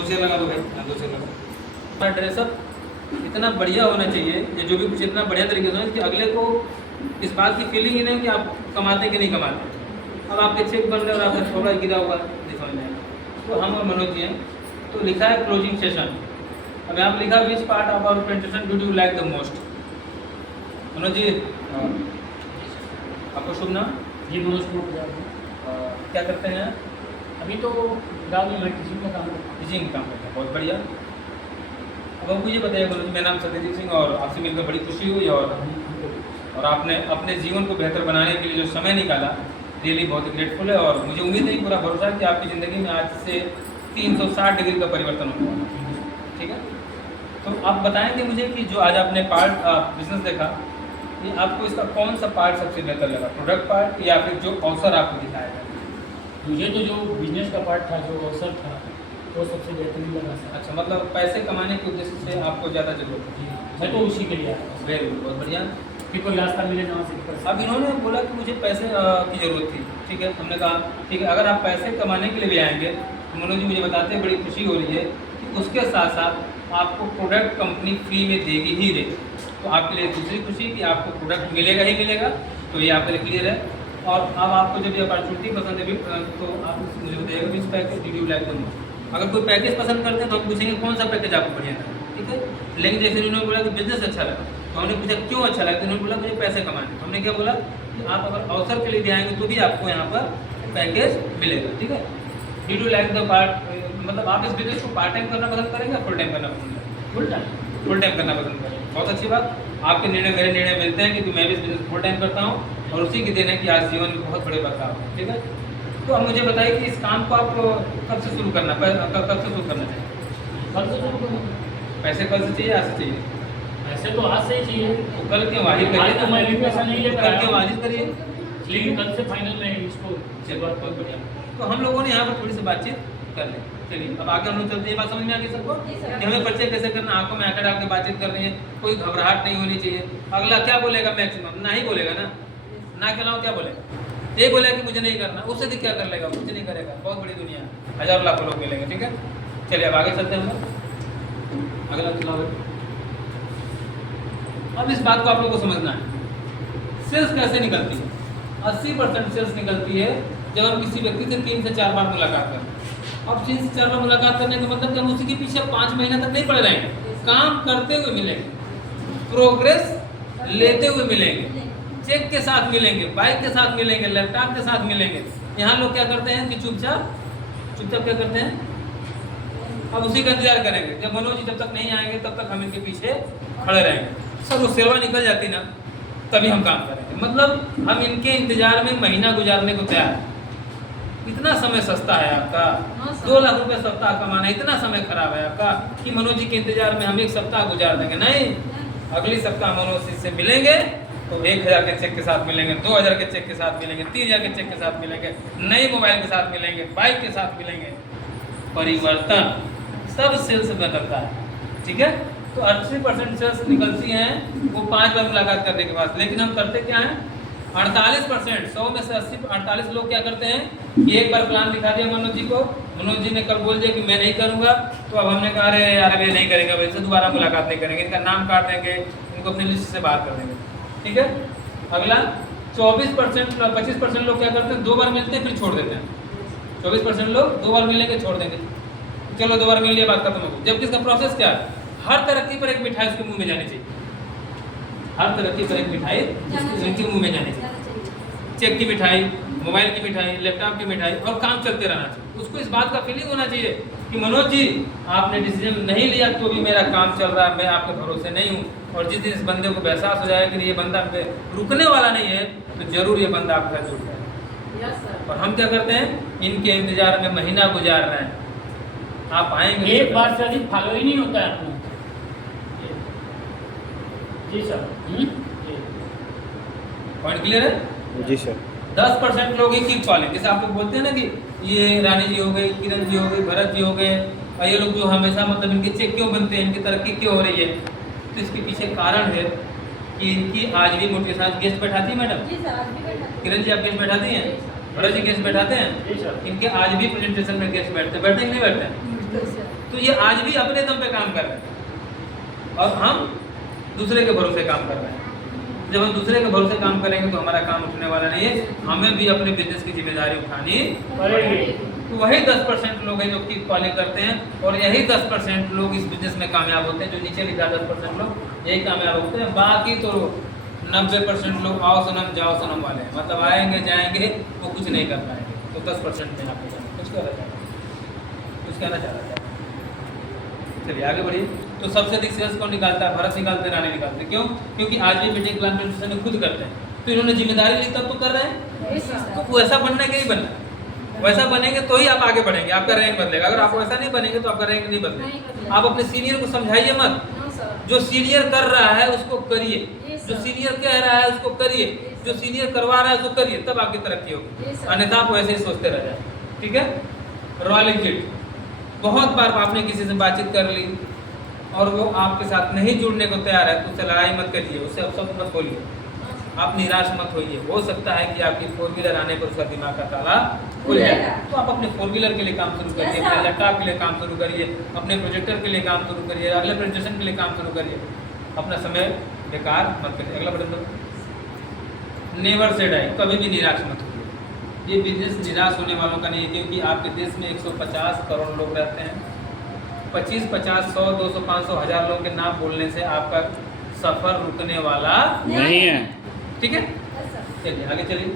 दो चेयर लगा दो भाई, हाँ, दो चेयर लगा। ड्रेसअप इतना बढ़िया होना चाहिए, ये जो भी कुछ इतना बढ़िया तरीके से हो कि अगले को इस बात की फीलिंग ही नहीं कि आप कमाते कि नहीं कमाते। अब आपके चेक बन रहे और आपका छोड़ा गिरा हुआ नहीं समझ में आएगा। तो हम और मनोज जी हैं, तो लिखा है क्लोजिंग सेशन। अब यहाँ पर लिखा which part of our presentation do you like the most. Manoj ji आपको शुभ नाम? जी मनोज कुमार। क्या करते हैं? अभी तो गाँव में मैं टीचिंग का काम करता हूँ। टीचिंग काम करते हैं, बहुत बढ़िया। अब हमको ये बताइए मनोज जी, मेरा नाम सत्यजीत सिंह और आपसे मिलकर बड़ी खुशी हुई और आपने अपने जीवन को बेहतर बनाने के लिए जो समय निकाला, रियली बहुत ग्रेटफुल है। और मुझे उम्मीद नहीं, पूरा भरोसा है कि आपकी ज़िंदगी में आज से 360 डिग्री का परिवर्तन होगा। ठीक है, तो आप बताएंगे मुझे कि जो आज आपने पार्ट बिजनेस देखा, ये आपको इसका कौन सा पार्ट सबसे बेहतर लगा, प्रोडक्ट पार्ट या फिर जो अवसर आपको दिखाया गया? मुझे तो जो बिजनेस का पार्ट था, जो अवसर था, वो सबसे बेहतरीन लगा सर। अच्छा, मतलब पैसे कमाने के उद्देश्य से आपको ज़्यादा जरूरत थी? मैं तो उसी के लिए आया था। वेरी गुड, बहुत बढ़िया। फिर कोई रास्ता मिले ना से। अब इन्होंने बोला कि मुझे पैसे की ज़रूरत थी। ठीक है, हमने कहा ठीक है, अगर आप पैसे कमाने के लिए भी आएंगे तो मनोज जी मुझे बताते हैं बड़ी खुशी हो रही है कि उसके साथ साथ आपको प्रोडक्ट कंपनी फ्री में देगी ही देगी। तो आपके लिए दूसरी खुशी कि आपको प्रोडक्ट मिलेगा ही मिलेगा, तो ये आपके लिए क्लियर है। और अब आपको जब ये अपॉर्चुनिटी पसंद है तो आप मुझे बताइएगा which package did you like the most. अगर कोई पैकेज पसंद करते हैं तो हम पूछेंगे कौन सा पैकेज आपको बढ़िया था। ठीक है, लेकिन जैसे उन्होंने बोला कि बिजनेस अच्छा लगा, तो हमने पूछा क्यों अच्छा लगा, तो उन्होंने बोला मुझे पैसे कमाने। तो हमने क्या बोला कि आप अगर अवसर के लिए भी आएंगे तो भी आपको यहाँ पर पैकेज मिलेगा। ठीक है, did you like the part, मतलब आप इस बिजनेस को पार्ट टाइम करना पसंद करेंगे या फुल टाइम करना पसंद करेंगे? फुल टाइम करना पसंद करेंगे, बहुत अच्छी बात। आपके निर्णय मेरे निर्णय मिलते हैं कि मैं भी इस बिजनेस फुल टाइम करता हूँ और उसी के दिन है कि आज जीवन में बहुत बड़े बदलाव है। ठीक है, तो अब मुझे बताइए कि इस काम को आप कब से शुरू करना, कब से शुरू करना चाहिए? कल से शुरू करूँ? पैसे कल से चाहिए, आज से चाहिए? ऐसे तो आज से ही चाहिए। तो कल क्यों वाजिब आज करिए तो ना, मैं भी पैसा नहीं ले कल क्यों वाजिब करिए, लेकिन कल से फाइनल में इसको। चलिए बहुत बढ़िया। तो हम लोगों ने यहाँ पर थोड़ी सी बातचीत कर ली। चलिए अब आगे हम लोग चलते हैं। बात समझ में आ गई सबको कि हमें परिचय कैसे करना, आंखों में आंखें डाल के बातचीत करनी है, कोई घबराहट नहीं होनी चाहिए। अगला क्या बोलेगा, मैक्सिमम ना ही बोलेगा ना के अलावा क्या बोलेगा, ये बोलेगा कि मुझे नहीं करना, उससे भी क्या कर लेगा, कुछ नहीं करेगा। बहुत बड़ी दुनिया है, हजारों लाखों लोग मिलेंगे। ठीक है, चलिए अब आगे चलते हैं हम लोग। अगला चलाओ। अब इस बात को आप लोगों को समझना है, सेल्स कैसे निकलती है। 80% सेल्स निकलती है जब हम किसी व्यक्ति से 3 से 4 बार मुलाकात करते हैं। अब 3 से 4 बार मुलाकात करने का मतलब कि हम उसी के पीछे 5 महीने तक नहीं पड़े रहेंगे, काम करते हुए मिलेंगे, प्रोग्रेस लेते हुए मिलेंगे, चेक के साथ मिलेंगे, बाइक के साथ मिलेंगे, लैपटॉप के साथ मिलेंगे। यहाँ लोग क्या करते हैं कि चुपचाप क्या करते हैं, अब उसी का इंतजार करेंगे। जब मनोज जी जब तक नहीं आएंगे तब तक हम इनके पीछे खड़े रहेंगे। सर वो सेवा निकल जाती ना, तभी हम काम करेंगे। मतलब हम इनके इंतजार में महीना गुजारने को तैयार हैं। इतना समय सस्ता है आपका, 2 लाख रुपए सप्ताह कमाना, इतना समय खराब है आपका कि मनोज जी के इंतजार में हम 1 सप्ताह गुजार देंगे। नहीं, अगली सप्ताह मनोज जी से मिलेंगे तो 1000 के चेक के साथ मिलेंगे, 2000 के चेक के साथ मिलेंगे, 3000 के चेक के साथ मिलेंगे, नए मोबाइल के साथ मिलेंगे, बाइक के साथ मिलेंगे। परिवर्तन सब सेल्स में करता है। ठीक है, तो 80% सेल्स निकलती हैं वो 5 बार मुलाकात करने के बाद। लेकिन हम करते क्या हैं, 48%, 100 में से 48 लोग क्या करते हैं कि एक बार प्लान दिखा दिया मनोज जी को, मनोज जी ने कल बोल दिया कि मैं नहीं करूँगा, तो अब हमने कहा अरे यार अभी नहीं करेंगे, वैसे दोबारा मुलाकात नहीं करेंगे, इनका नाम काट देंगे, इनको अपनी लिस्ट से बाहर कर देंगे। ठीक है, अगला 24%, 25% लोग क्या करते हैं, 2 बार मिलते हैं फिर छोड़ देते हैं। 24% लोग 2 बार मिलेंगे छोड़ देंगे, चलो 2 बार मिल लिया बात खत्म हो गई। जबकि इसका प्रोसेस क्या है, हर तरक्की पर एक मिठाई उसके मुंह में जानी चाहिए, हर तरक्की पर एक मिठाई उनके मुंह में जानी चाहिए। चेक की मिठाई, मोबाइल की मिठाई, लैपटॉप की मिठाई, और काम चलते रहना चाहिए। उसको इस बात का फीलिंग होना चाहिए कि मनोज जी आपने डिसीजन नहीं लिया तो भी मेरा काम चल रहा है, मैं आपके भरोसे नहीं हूँ। और जिस दिन इस बंदे को एहसास हो जाएगा कि ये बंदा रुकने वाला नहीं है तो जरूर ये बंदा आपके साथ जुड़ जाएगा। और हम क्या करते हैं, इनके इंतजार में महीना गुजार रहे हैं। आप आएंगे, एक बार से अधिक फॉलो ही नहीं होता है आपको। जी सर। पॉइंट क्लियर है? जी सर। 10% लोग ही कीप फॉलोइंग, जैसे आप लोग बोलते हैं ना कि ये रानी जी हो गई, किरण जी हो गई, भरत जी हो गए, और ये लोग जो हमेशा मतलब इनके चेक क्यों बनते हैं, इनकी तरक्की क्यों हो रही है, तो इसके पीछे कारण है कि इनकी आज भी मोटिवेशन। आज गेस्ट बैठाती है मैडम? जी सर, आज भी बैठाती किरण जी आप गेस्ट बैठाती हैं? भरत जी गेस्ट बैठाते हैं? जी सर। इनके आज भी प्रेजेंटेशन में गेस्ट बैठते हैं कि नहीं बैठते हैं? हैं। तो ये आज भी अपने दम पे काम कर रहे हैं और हम दूसरे के भरोसे काम कर रहे हैं। जब हम दूसरे के भरोसे काम करेंगे तो हमारा काम उठने वाला नहीं है, हमें भी अपने बिजनेस की जिम्मेदारी उठानी पड़ेगी। तो वही 10% लोग हैं जो कीप कॉलिंग करते हैं और यही 10% लोग इस बिजनेस में कामयाब होते हैं। जो नीचे लिखा 10% लोग यही कामयाब होते हैं, बाकी तो 90% लोग आओ सनम जाओ सनम वाले हैं, मतलब आएंगे जाएंगे वो कुछ नहीं कर पाएंगे। तो 10% में आप कुछ कहना चाह रहे हैं, कुछ कहना चाह रहे हैं। चलिए आगे बढ़िए। तो सबसे अधिक सेल्स कौन निकालता है? भरत निकालते, रानी निकालते। क्यों? क्योंकि आज भी मीटिंग प्लान प्रेजेंटेशन में खुद करते हैं, तो इन्होंने जिम्मेदारी ली तब तो कर रहे हैं। तो वैसा बनने के ही बनना, वैसा बनेंगे तो ही आप आगे बढ़ेंगे, आपका रैंक बदलेगा। अगर आप वैसा नहीं बनेंगे तो आपका रैंक नहीं बदलेगा। आप अपने सीनियर को समझाइए मत, जो सीनियर कर रहा है उसको करिए, जो सीनियर कह रहा है उसको करिए, जो सीनियर करवा रहा है उसको करिए, तब आपकी तरक्की होगी। अन्यथा आप वैसे ही सोचते रह जाए। ठीक है। रॉयल एग्जिट, बहुत बार आपने किसी से बातचीत कर ली और वो आपके साथ नहीं जुड़ने को तैयार है, तो उससे लड़ाई मत करिए, उससे अपशब्द मत बोलिए, आप निराश मत होइए। हो सकता है कि आपकी 4 व्हीलर आने पर उसका दिमाग का ताला खुल जाए। तो आप अपने 4 व्हीलर के लिए काम शुरू करिए, अपने लैपटॉप के लिए काम शुरू करिए, अपने प्रोजेक्टर के लिए काम शुरू करिए, अगले प्रेजेंटेशन के लिए काम शुरू करिए। अपना समय बेकार मत करिए। अगला बटन दो। नेवर से डाई, कभी भी निराश मत होइए। ये बिजनेस निराश होने वालों का नहीं है, क्योंकि आपके देश में 150 करोड़ लोग रहते हैं। 25, 50, 100, 200, 500, 1000 लोगों के नाम बोलने से आपका सफर रुकने वाला नहीं है। ठीक है। चलिए आगे चलिए।